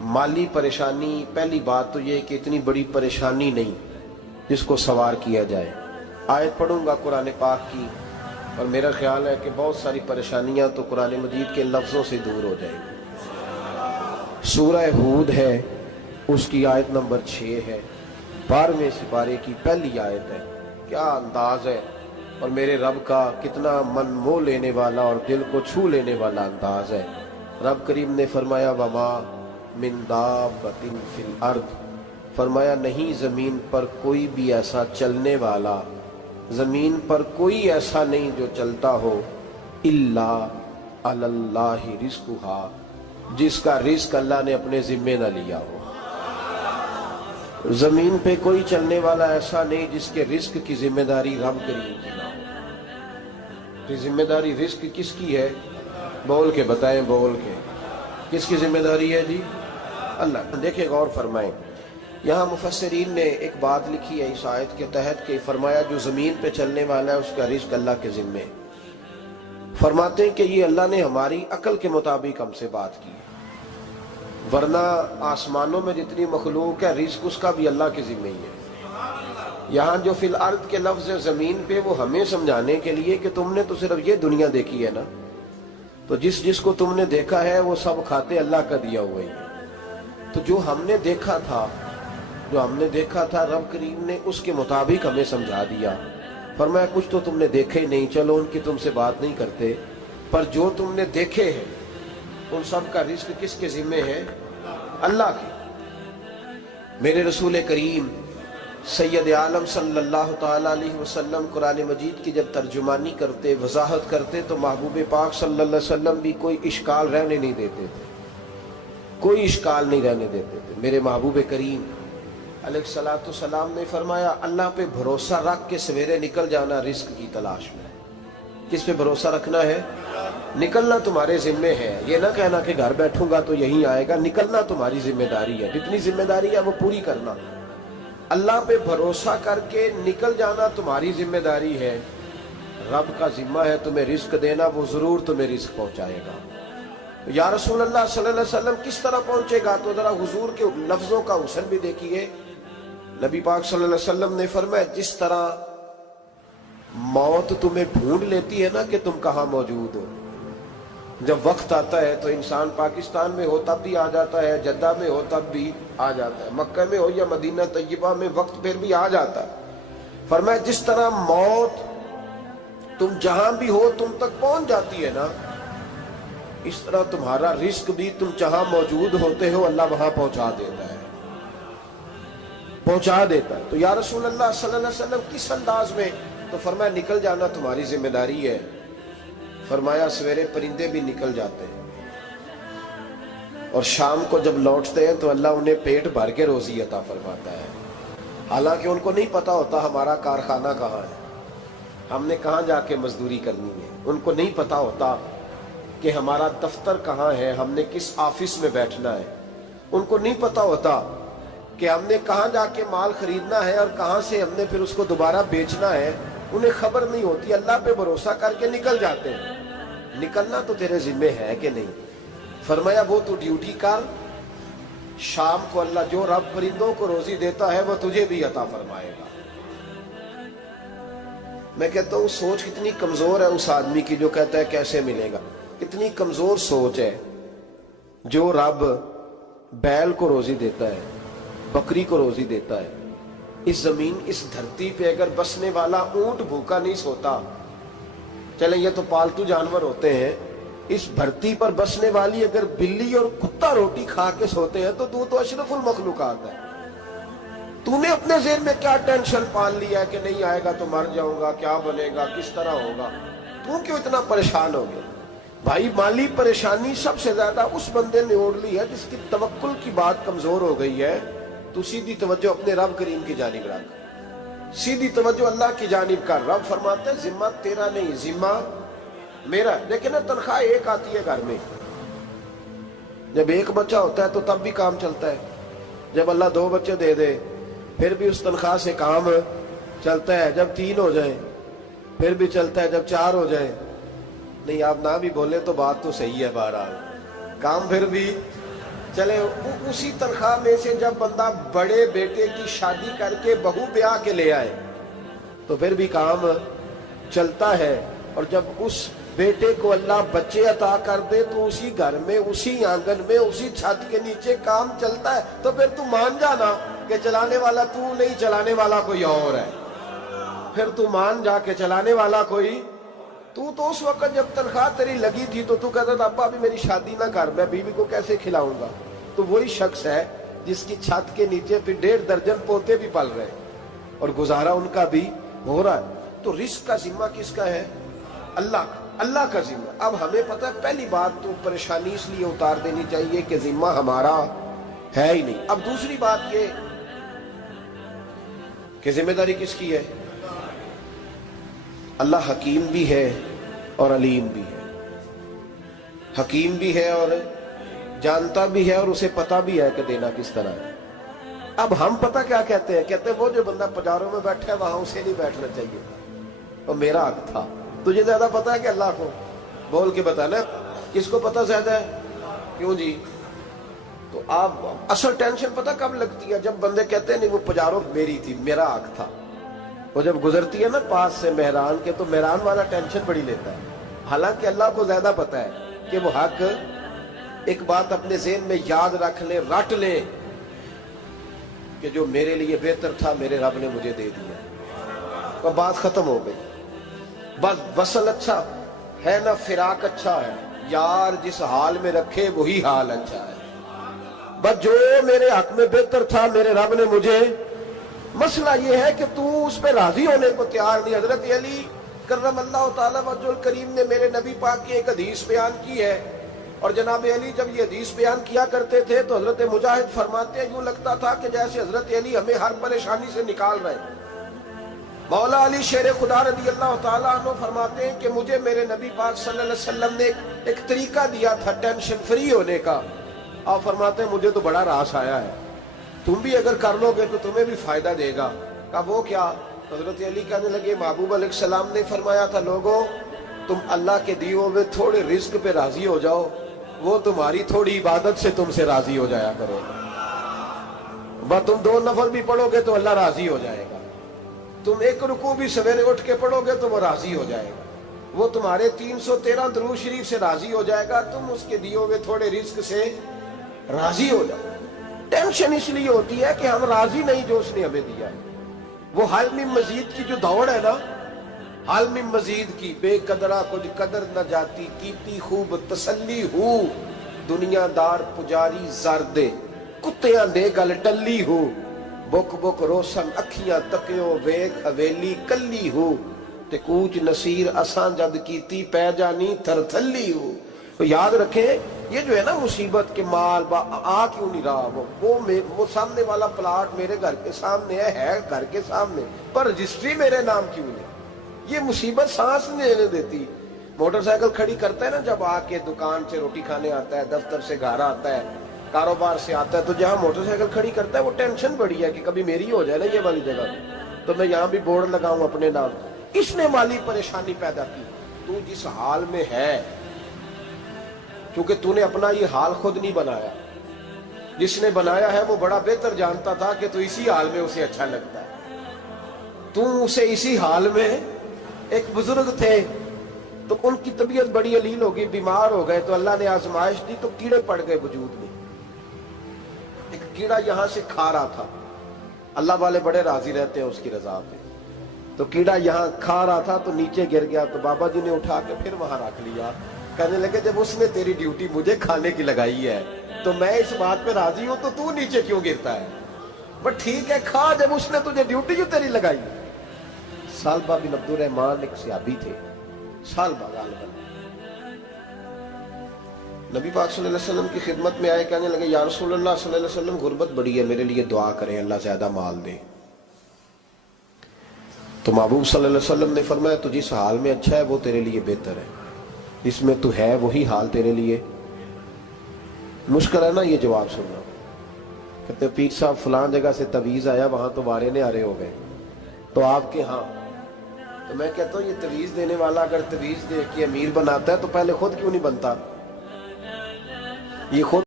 माली परेशानी, पहली बात तो ये कि इतनी बड़ी परेशानी नहीं जिसको सवार किया जाए। आयत पढ़ूंगा कुरान पाक की और मेरा ख्याल है कि बहुत सारी परेशानियां तो कुरान मजीद के लफ्ज़ों से दूर हो जाएंगी। सूरह हूद है, उसकी आयत नंबर 6 है, 12वें सिपारे की पहली आयत है। क्या अंदाज है, और मेरे रब का कितना मन मोह लेने वाला और दिल को छू लेने वाला अंदाज है। रब करीम ने फरमाया वमा मिन दाब्बतिन फिल अर्द, फरमाया नहीं ज़मीन पर कोई भी ऐसा चलने वाला, ज़मीन पर कोई ऐसा नहीं जो चलता हो, इल्ला अलल्लाहि रिज़्कुहा, जिसका रिस्क अल्लाह ने अपने ज़िम्मे न लिया हो। ज़मीन पे कोई चलने वाला ऐसा नहीं जिसके रिस्क की जिम्मेदारी रब करीम की ना हो। जिम्मेदारी रिस्क किसकी है? बोल के बताएं, बोल के किसकी जिम्मेदारी है जी? अल्लाह। देखिए गौर फरमाएं, यहाँ मुफस्सिरीन ने एक बात लिखी है इस आयत के तहत कि फरमाया जो ज़मीन पे चलने वाला है उसका रिस्क अल्लाह के ज़िम्मे। फरमाते हैं कि ये अल्लाह ने हमारी अकल के मुताबिक हमसे बात की, वरना आसमानों में जितनी मखलूक है रिस्क उसका भी अल्लाह के ज़िम्मे ही है। यहाँ जो फिल अर्द के लफ्ज़ है ज़मीन पे, वो हमें समझाने के लिए कि तुमने तो सिर्फ ये दुनिया देखी है ना, तो जिसको तुमने देखा है वो सब खाते अल्लाह का दिया हुआ ही है। तो जो हमने देखा था रब करीम ने उसके मुताबिक हमें समझा दिया। फरमाया कुछ तो तुमने देखे ही नहीं, चलो उनकी तुमसे बात नहीं करते, पर जो तुमने देखे हैं उन सब का रिस्क किसके जिम्मे है? अल्लाह के। मेरे रसूल करीम सैयद आलम सल्लल्लाहु ताला अलैहि वसल्लम कुरान मजीद की जब तर्जुमानी करते, वजाहत करते, तो महबूब पाक सल्लल्लाहु अलैहि वसल्लम भी कोई इश्काल रहने नहीं देते थे, कोई इश्काल नहीं रहने देते थे। मेरे महबूब करीम अलैहिस्सलातु सलाम ने फरमाया अल्लाह पे भरोसा रख के सवेरे निकल जाना रिस्क की तलाश में। किस पे भरोसा रखना है? निकलना तुम्हारे जिम्मे है। ये ना कहना कि घर बैठूंगा तो यही आएगा, निकलना तुम्हारी जिम्मेदारी है। जितनी जिम्मेदारी है वो पूरी करना। अल्लाह पे भरोसा करके निकल जाना तुम्हारी जिम्मेदारी है। रब का जिम्मा है तुम्हें रिस्क देना, वो जरूर तुम्हें रिस्क पहुंचाएगा। या रसूल अल्लाह सल्लल्लाहु अलैहि वसल्लम किस तरह पहुंचेगा? तो जरा हुजूर के लफ्जों का हुस्न भी देखिए। नबी पाक सल्लल्लाहु अलैहि वसल्लम ने फरमाया जिस तरह मौत तुम्हें ढूंढ लेती है ना कि तुम कहाँ मौजूद हो, जब वक्त आता है तो इंसान पाकिस्तान में हो तब भी आ जाता है, जद्दा में हो तब भी आ जाता है, मक्का में हो या मदीना तय्यबा में, वक्त फिर भी आ जाता है। फरमाया जिस तरह मौत तुम जहां भी हो तुम तक पहुंच जाती है ना, इस तरह तुम्हारा रिस्क भी तुम जहां मौजूद होते हो अल्लाह वहां पहुंचा देता है, पहुंचा देता है। तो या रसूल अल्लाह सल्लल्लाहु अलैहि वसल्लम किस अंदाज में? तो फरमाया निकल जाना तुम्हारी जिम्मेदारी है। फरमाया सवेरे परिंदे भी निकल जाते हैं और शाम को जब लौटते हैं तो अल्लाह उन्हें पेट भर के रोजी अता फरमाता है। हालांकि उनको नहीं पता होता हमारा कारखाना कहाँ है, हमने कहाँ जाके मजदूरी करनी है। उनको नहीं पता होता कि हमारा दफ्तर कहाँ है, हमने किस ऑफिस में बैठना है। उनको नहीं पता होता कि हमने कहाँ जाके माल खरीदना है और कहाँ से हमने फिर उसको दोबारा बेचना है। उन्हें खबर नहीं होती। अल्लाह पे भरोसा करके निकल जाते हैं। निकलना तो तेरे जिम्मे है कि नहीं? फरमाया वो तू ड्यूटी कर, शाम को अल्लाह जो रब परिंदों को रोजी देता है वो तुझे भी अता फरमाएगा। मैं कहता हूँ सोच कितनी कमजोर है उस आदमी की जो कहता है कैसे मिलेगा। कितनी कमजोर सोच है। जो रब बैल को रोजी देता है, बकरी को रोजी देता है, इस जमीन इस धरती पे अगर बसने वाला ऊंट भूखा नहीं सोता, चले ये तो पालतू जानवर होते हैं, इस धरती पर बसने वाली अगर बिल्ली और कुत्ता रोटी खा के सोते हैं तो तू तो अशरफुल मखलूकात है। तूने अपने ज़हन में क्या टेंशन पाल लिया है कि नहीं आएगा तो मर जाऊंगा, क्या बनेगा, किस तरह होगा? तू क्यों इतना परेशान हो गया? भाई माली परेशानी सबसे ज्यादा उस बंदे ने ओढ़ ली है जिसकी तवक्कुल की बात कमजोर हो गई है। तू सीधी तवज्जो अपने रब करीम की जानिब रख, सीधी तवज्जो अल्लाह की जानिब कर। रब फरमाता है जिम्मा तेरा नहीं, जिम्मा मेरा। लेकिन तनख्वाह एक आती है घर में। जब एक बच्चा होता है तो तब भी काम चलता है, जब अल्लाह 2 बच्चे दे दे फिर भी उस तनख्वाह से काम चलता है, जब 3 हो जाए फिर भी चलता है, जब 4 हो जाए नहीं। आप ना भी बोले तो बात तो सही है, बहरहाल काम फिर भी چلے اسی تنخواہ میں سے جب بندہ بڑے بیٹے کی شادی کر کے بہو بیاہ کے لے آئے تو پھر بھی کام چلتا ہے، اور جب اس بیٹے کو اللہ بچے عطا کر دے تو اسی گھر میں، اسی آنگن میں، اسی چھت کے نیچے کام چلتا ہے۔ تو پھر تو مان جانا کہ چلانے والا تو نہیں، چلانے والا کوئی اور ہے۔ پھر تو مان جا کے چلانے والا کوئی تو اس وقت جب تنخواہ تیری لگی تھی تو کہتا تھا ابا ابھی میری شادی نہ کر، میں بیوی کو کیسے کھلاؤں گا؟ تو وہی شخص ہے جس کی چھت کے نیچے پھر 1.5 درجن پوتے بھی پل رہے اور گزارا ان کا بھی ہو رہا ہے۔ تو رزق کا ذمہ کس کا ہے؟ اللہ کا ذمہ۔ اب ہمیں پتہ ہے پہلی بات تو پریشانی اس لیے اتار دینی چاہیے کہ ذمہ ہمارا ہے ہی نہیں۔ اب دوسری بات یہ کہ ذمہ داری کس کی ہے؟ اللہ حکیم بھی ہے اور علیم بھی ہے، حکیم بھی ہے اور جانتا بھی ہے اور اسے پتہ بھی ہے کہ دینا کس طرح ہے۔ اب ہم پتہ کیا کہتے ہیں؟ کہتے ہیں وہ جو بندہ پجاروں میں بیٹھا ہے وہاں اسے نہیں بیٹھنا چاہیے تھا، اور میرا حق تھا۔ تجھے زیادہ پتہ ہے کہ اللہ کو؟ بول کے بتانا کس کو پتہ زیادہ ہے؟ کیوں جی؟ تو آپ اصل ٹینشن پتہ کب لگتی ہے؟ جب بندے کہتے ہیں نہیں وہ پجاروں میری تھی، میرا حق تھا۔ وہ جب گزرتی ہے نا پاس سے مہران کے تو مہران والا ٹینشن بڑی لیتا ہے، حالانکہ اللہ کو زیادہ پتہ ہے کہ وہ حق۔ ایک بات اپنے ذہن میں یاد رکھ لیں، رٹ لیں کہ جو میرے لیے بہتر تھا میرے رب نے مجھے دے دیا، اور بات ختم ہو گئی۔ بس وصل اچھا ہے نہ فراق اچھا ہے، یار جس حال میں رکھے وہی حال اچھا ہے۔ بس جو میرے حق میں بہتر تھا میرے رب نے مجھے، مسئلہ یہ ہے کہ تو اس پہ راضی ہونے کو تیار نہیں۔ حضرت علی کرم اللہ تعالیٰ وجہ الکریم نے میرے نبی پاک کی ایک حدیث بیان کی ہے، اور جناب علی جب یہ حدیث بیان کیا کرتے تھے تو حضرت مجاہد فرماتے ہیں یوں لگتا تھا کہ جیسے حضرت علی ہمیں ہر پریشانی سے نکال رہے ہیں۔ مولا علی شیر خدا رضی اللہ تعالیٰ عنہ فرماتے ہیں کہ مجھے میرے نبی پاک صلی اللہ علیہ وسلم نے ایک طریقہ دیا تھا ٹینشن فری ہونے کا۔ آپ فرماتے ہیں مجھے تو بڑا راس آیا ہے، تم بھی اگر کر لو گے تو تمہیں بھی فائدہ دے گا۔ کہا وہ کیا؟ حضرت علی کہنے لگے محبوب علیہ السلام نے فرمایا تھا لوگوں تم اللہ کے دیے ہوئے تھوڑے رزق پہ راضی ہو جاؤ، وہ تمہاری تھوڑی عبادت سے تم سے راضی ہو جایا کرو گے۔ بس تم 2 نفل بھی پڑھو گے تو اللہ راضی ہو جائے گا، تم 1 رکوع بھی سویرے اٹھ کے پڑھو گے تو وہ راضی ہو جائے گا، وہ تمہارے 313 درود شریف سے راضی ہو جائے گا، تم اس کے دیے ہوئے تھوڑے رزق سے راضی ہو جاؤ۔ ٹینشن اس لیے ہوتی ہے کہ ہم راضی نہیں جو اس نے ہمیں دیا ہے۔ وہ حال میں مزید کی جو دوڑ ہے نا، حال میں مزید کی، بے قدرہ کچھ قدر نہ جاتی، کیتی خوب تسلی ہو، دنیا دار پجاری زردے، کتیاں دے گل ٹلی ہو، بک بک روشن اکھیاں تکیو ویگ حویلی کلی ہو، تے کوچ نصیر اساں جد کیتی پہ جانی تھر تھلی ہو۔ تو یاد رکھیں یہ جو ہے نا مصیبت کے مال آ کیوں نہیں رہا، وہ سامنے والا پلاٹ میرے گھر کے سامنے ہے گھر کے سامنے، پر رجسٹری میرے نام کیوں نہیں؟ یہ مصیبت سانس نہیں لینے دیتی۔ موٹر سائیکل کھڑی کرتا ہے نا جب آ کے دکان سے روٹی کھانے آتا ہے، دفتر سے گھر آتا ہے، کاروبار سے آتا ہے، تو جہاں موٹر سائیکل کھڑی کرتا ہے وہ ٹینشن بڑی ہے کہ کبھی میری ہو جائے نا یہ والی جگہ، تو میں یہاں بھی بورڈ لگاؤں اپنے نام۔ اس نے مالی پریشانی پیدا کی۔ تو جس حال میں ہے، کیونکہ تو نے اپنا یہ حال خود نہیں بنایا، جس نے بنایا ہے وہ بڑا بہتر جانتا تھا کہ تو اسی حال میں اسے اچھا لگتا ہے۔ تو اسے اسی حال میں، ایک بزرگ تھے تو ان کی طبیعت بڑی علیل ہو گئی، بیمار ہو گئے، تو اللہ نے آزمائش دی تو کیڑے پڑ گئے وجود میں۔ ایک کیڑا یہاں سے کھا رہا تھا، اللہ والے بڑے راضی رہتے ہیں اس کی رضا پہ، تو کیڑا یہاں کھا رہا تھا تو نیچے گر گیا، تو بابا جی نے اٹھا کے پھر وہاں رکھ لیا، کہنے لگے جب اس نے تیری ڈیوٹی مجھے کھانے کی لگائی ہے تو میں اس بات پہ راضی ہوں، تو نیچے کیوں گرتا ہے؟ بس ٹھیک ہے کھا، جب اس نے تجھے ڈیوٹی جو تیری لگائی۔ سالبہ بن عبد الرحمن ایک صحابی تھے، سالبہ غالباً، نبی پاک صلی اللہ علیہ وسلم کی خدمت میں آئے، کہنے لگے یا رسول اللہ صلی اللہ علیہ وسلم غربت بڑی ہے، میرے لیے دعا کریں اللہ زیادہ مال دے۔ تو محبوب صلی اللہ علیہ وسلم نے فرمایا تو جس حال میں اچھا ہے وہ تیرے لیے بہتر ہے، اس میں تو ہے وہی حال تیرے لیے۔ مشکل ہے نا یہ جواب سننا۔ کہتے پیر صاحب فلان جگہ سے تویز آیا، وہاں تو وارے نے آرے ہو گئے، تو آپ کے ہاں؟ تو میں کہتا ہوں یہ تویز دینے والا اگر تویز دے کے امیر بناتا ہے تو پہلے خود کیوں نہیں بنتا؟ یہ خود